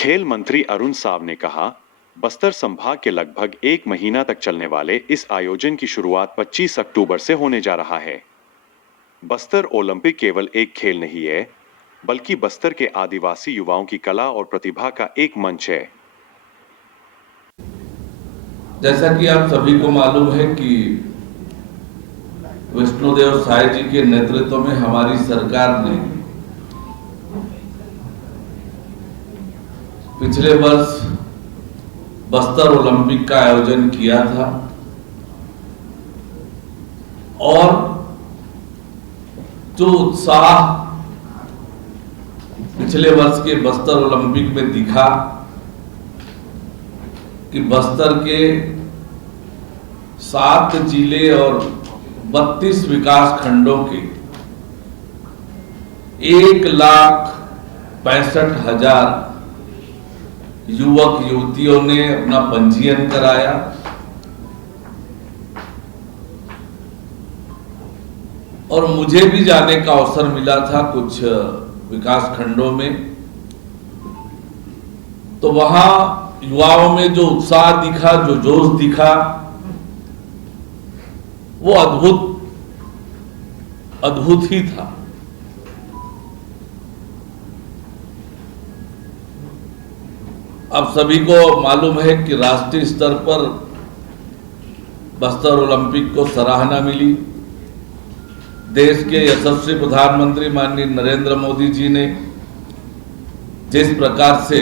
खेल मंत्री अरुण साव ने कहा, बस्तर संभाग के लगभग 1 महीना तक चलने वाले इस आयोजन की शुरुआत 25 अक्टूबर से होने जा रहा है। बस्तर ओलंपिक केवल एक खेल नहीं है, बल्कि बस्तर के आदिवासी युवाओं की कला और प्रतिभा का एक मंच है। जैसा कि आप सभी को मालूम है कि विष्णुदेव साय जी के नेतृत्व में हमारी सरकार ने पिछले वर्ष बस्तर ओलंपिक का आयोजन किया था और जो उत्साह पिछले वर्ष के बस्तर ओलंपिक में दिखा कि बस्तर के 7 जिले और 32 विकास खंडों के 1,65,000 युवक युवतियों ने अपना पंजीयन कराया और मुझे भी जाने का अवसर मिला था कुछ विकास खंडों में। तो वहां युवाओं में जो उत्साह दिखा, जो जोश दिखा, वो अद्भुत ही था। अब सभी को मालूम है कि राष्ट्रीय स्तर पर बस्तर ओलंपिक को सराहना मिली। देश के यशस्वी प्रधानमंत्री माननीय नरेंद्र मोदी जी ने जिस प्रकार से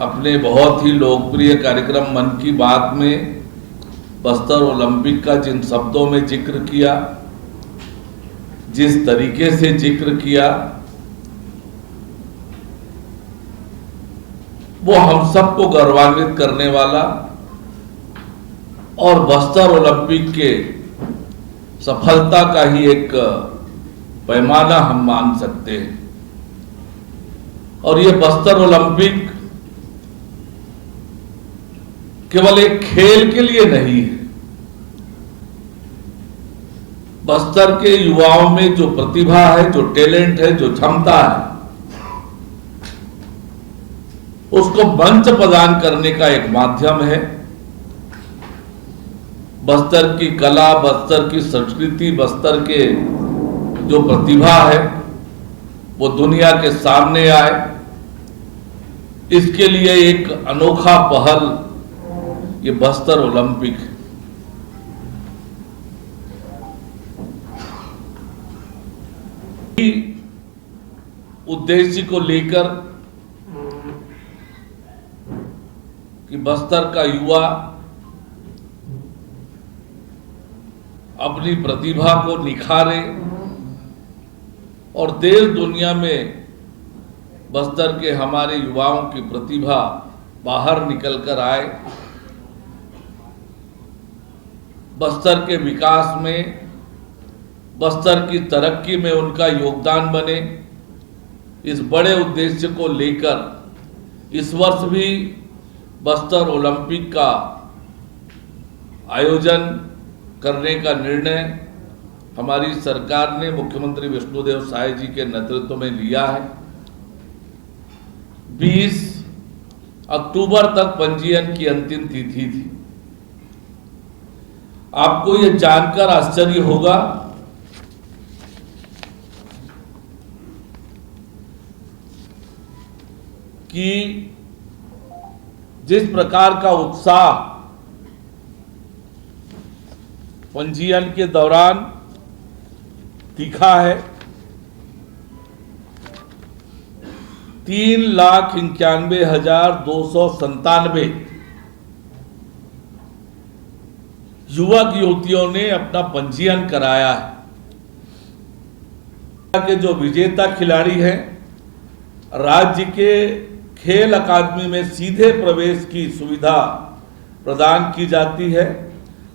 अपने बहुत ही लोकप्रिय कार्यक्रम मन की बात में बस्तर ओलंपिक का जिन शब्दों में जिक्र किया, जिस तरीके से जिक्र किया, वो हम सबको गौरवान्वित करने वाला और बस्तर ओलंपिक के सफलता का ही एक पैमाना हम मान सकते हैं। और ये बस्तर ओलंपिक केवल एक खेल के लिए नहीं है। बस्तर के युवाओं में जो प्रतिभा है, जो टैलेंट है, जो क्षमता है, उसको मंच प्रदान करने का एक माध्यम है। बस्तर की कला, बस्तर की संस्कृति, बस्तर के जो प्रतिभा है वो दुनिया के सामने आए, इसके लिए एक अनोखा पहल ये बस्तर ओलंपिक है। उद्देश्य को लेकर कि बस्तर का युवा अपनी प्रतिभा को निखारे और देश दुनिया में बस्तर के हमारे युवाओं की प्रतिभा बाहर निकल कर आए, बस्तर के विकास में, बस्तर की तरक्की में उनका योगदान बने। इस बड़े उद्देश्य को लेकर इस वर्ष भी बस्तर ओलंपिक का आयोजन करने का निर्णय हमारी सरकार ने मुख्यमंत्री विष्णुदेव साय जी के नेतृत्व में लिया है। 20 अक्टूबर तक पंजीयन की अंतिम तिथि थी। आपको यह जानकर आश्चर्य होगा कि जिस प्रकार का उत्साह पंजीयन के दौरान दिखा है, 3,91,297 युवक युवतियों ने अपना पंजीयन कराया है। के जो विजेता खिलाड़ी हैं, राज्य के खेल अकादमी में सीधे प्रवेश की सुविधा प्रदान की जाती है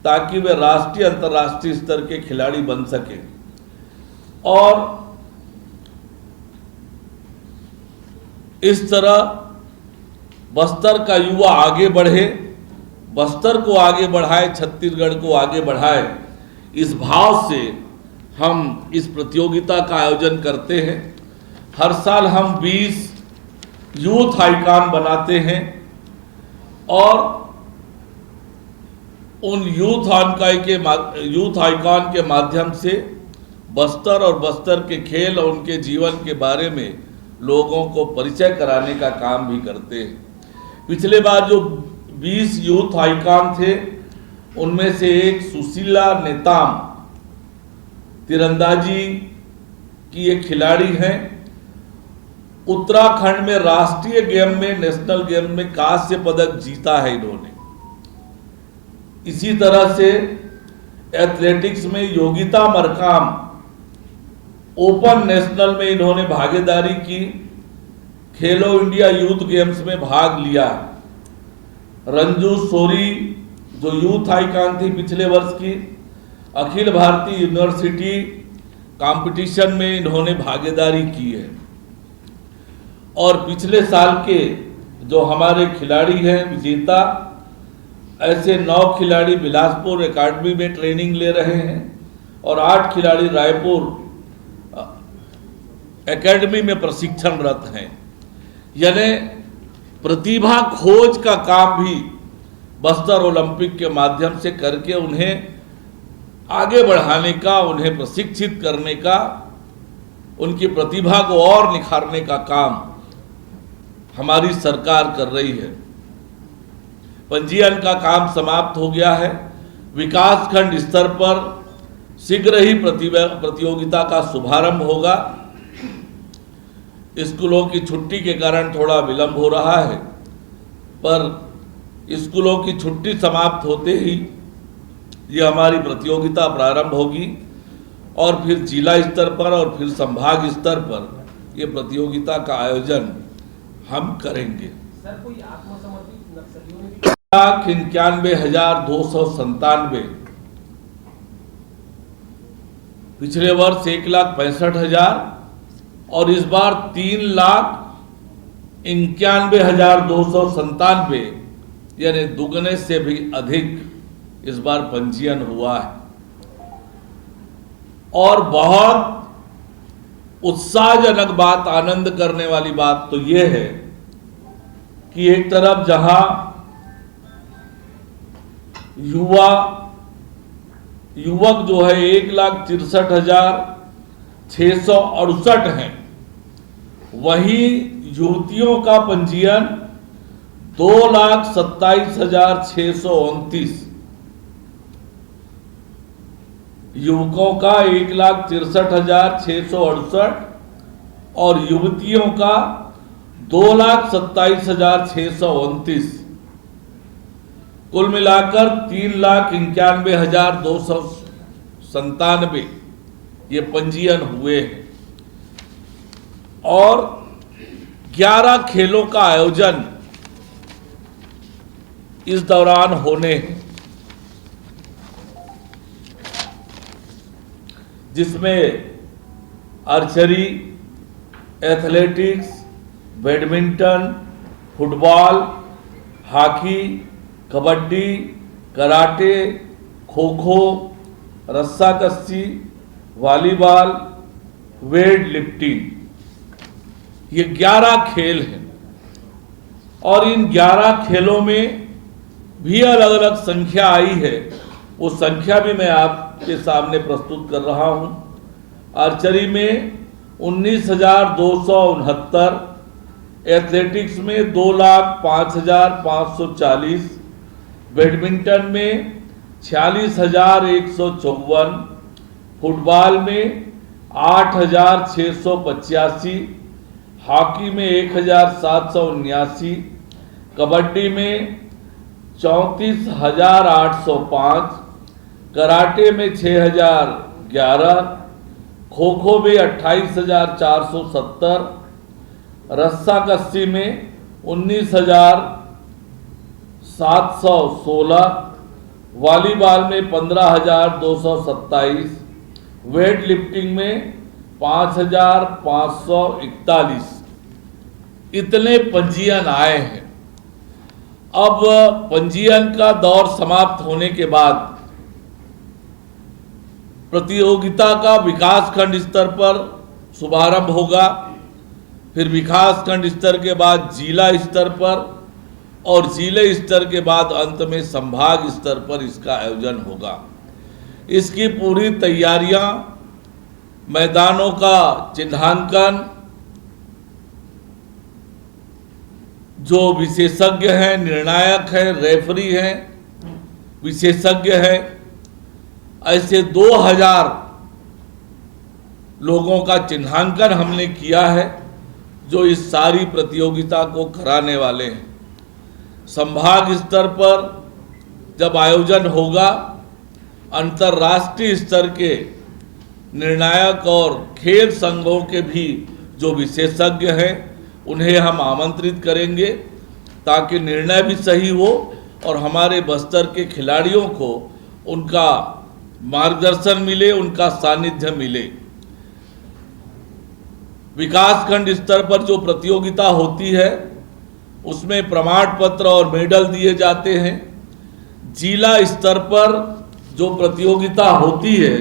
ताकि वे राष्ट्रीय अंतर्राष्ट्रीय स्तर के खिलाड़ी बन सके। और इस तरह बस्तर का युवा आगे बढ़े, बस्तर को आगे बढ़ाए, छत्तीसगढ़ को आगे बढ़ाए, इस भाव से हम इस प्रतियोगिता का आयोजन करते हैं। हर साल हम 20 यूथ आइकॉन बनाते हैं और उन यूथ आइकॉन के माध्यम से बस्तर और बस्तर के खेल और उनके जीवन के बारे में लोगों को परिचय कराने का काम भी करते हैं। पिछले बार जो 20 यूथ आइकॉन थे उनमें से एक सुशीला नेताम तीरंदाजी की एक खिलाड़ी हैं। उत्तराखंड में राष्ट्रीय गेम में, नेशनल गेम में कांस्य पदक जीता है इन्होंने। इसी तरह से एथलेटिक्स में योगिता मरकाम ओपन नेशनल में इन्होंने भागीदारी की, खेलो इंडिया यूथ गेम्स में भाग लिया। रंजू सोरी जो यूथ आइकॉन थी पिछले वर्ष की, अखिल भारतीय यूनिवर्सिटी कंपटीशन में इन्होंने भागीदारी की है। और पिछले साल के जो हमारे खिलाड़ी हैं विजेता, ऐसे 9 खिलाड़ी बिलासपुर एकेडमी में ट्रेनिंग ले रहे हैं और 8 खिलाड़ी रायपुर एकेडमी में प्रशिक्षणरत हैं। यानी प्रतिभा खोज का काम भी बस्तर ओलंपिक के माध्यम से करके उन्हें आगे बढ़ाने का, उन्हें प्रशिक्षित करने का, उनकी प्रतिभा को और निखारने का काम हमारी सरकार कर रही है। पंजीयन का काम समाप्त हो गया है। विकासखंड स्तर पर शीघ्र ही प्रतियोगिता का शुभारंभ होगा। स्कूलों की छुट्टी के कारण थोड़ा विलंब हो रहा है, पर स्कूलों की छुट्टी समाप्त होते ही ये हमारी प्रतियोगिता प्रारंभ होगी और फिर जिला स्तर पर और फिर संभाग स्तर पर ये प्रतियोगिता का आयोजन हम करेंगे। सर, कोई आत्मसमर्पित नक्सलियों ने 91,297 पिछले वर्ष 1,65,000 और इस बार 3,91,297 यानी दुगने से भी अधिक इस बार पंजीयन हुआ है। और बहुत उत्साहजनक बात, आनंद करने वाली बात तो यह है कि एक तरफ जहां युवक जो है 1,63,668 हैं, वहीं युवतियों का पंजीयन 2,27,629, युवकों का 1,63,668 और युवतियों का 2,27,629, कुल मिलाकर 3,91,297 ये पंजीयन हुए हैं। और 11 खेलों का आयोजन इस दौरान होने हैं, जिसमें archery, athletics, badminton, football, hockey, kabaddi, karate, kho kho, रस्साकशी, वॉलीबॉल, वेट लिफ्टिंग, ये 11 खेल हैं। और इन 11 खेलों में भी अलग अलग संख्या आई है, वो संख्या भी मैं आपके सामने प्रस्तुत कर रहा हूं। आर्चरी में 19,269, एथलेटिक्स में 2,05,540, बैडमिंटन में 46,154, फुटबॉल में 8,685, हॉकी में 1,779, कबड्डी में 34,805, कराटे में 6,011, खो-खो में 28,470, रस्साकशी में 19,716, वॉलीबॉल में 15,227, वेट लिफ्टिंग में 5,541, इतने पंजीयन आए हैं। अब पंजीयन का दौर समाप्त होने के बाद प्रतियोगिता का विकासखंड स्तर पर शुभारंभ होगा, फिर विकासखंड स्तर के बाद जिला स्तर पर और जिले स्तर के बाद अंत में संभाग स्तर पर इसका आयोजन होगा। इसकी पूरी तैयारियां, मैदानों का चिन्हांकन, जो विशेषज्ञ हैं, निर्णायक हैं, रेफरी हैं, विशेषज्ञ हैं, ऐसे 2000 लोगों का चिन्हांकन हमने किया है जो इस सारी प्रतियोगिता को कराने वाले हैं। संभाग स्तर पर जब आयोजन होगा, अंतर्राष्ट्रीय स्तर के निर्णायक और खेल संघों के भी जो विशेषज्ञ हैं उन्हें हम आमंत्रित करेंगे ताकि निर्णय भी सही हो और हमारे बस्तर के खिलाड़ियों को उनका मार्गदर्शन मिले, उनका सानिध्य मिले। विकासखंड स्तर पर जो प्रतियोगिता होती है उसमें प्रमाण पत्र और मेडल दिए जाते हैं। जिला स्तर पर जो प्रतियोगिता होती है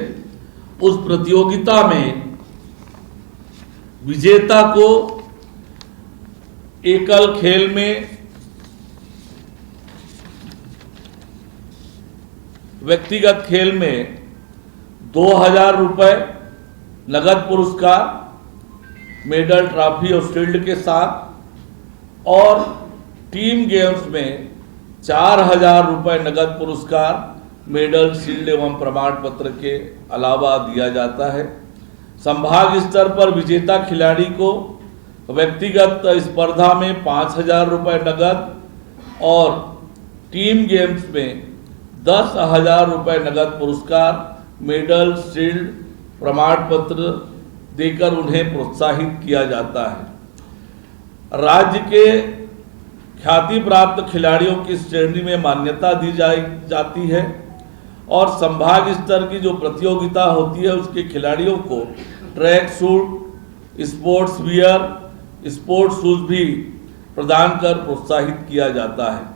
उस प्रतियोगिता में विजेता को एकल खेल में, व्यक्तिगत खेल में 2000 रुपए नगद पुरस्कार, मेडल, ट्रॉफी और शील्ड के साथ, और टीम गेम्स में 4000 रुपए नगद पुरस्कार, मेडल, शील्ड एवं प्रमाण पत्र के अलावा दिया जाता है। संभाग स्तर पर विजेता खिलाड़ी को व्यक्तिगत स्पर्धा में 5000 रुपए नगद और टीम गेम्स में 10,000 रुपए नगद पुरस्कार, मेडल, शील्ड, प्रमाण पत्र देकर उन्हें प्रोत्साहित किया जाता है। राज्य के ख्याति प्राप्त खिलाड़ियों की श्रेणी में मान्यता दी जाती है और संभाग स्तर की जो प्रतियोगिता होती है उसके खिलाड़ियों को track suit, sports wear, sports shoes भी प्रदान कर प्रोत्साहित किया जाता है।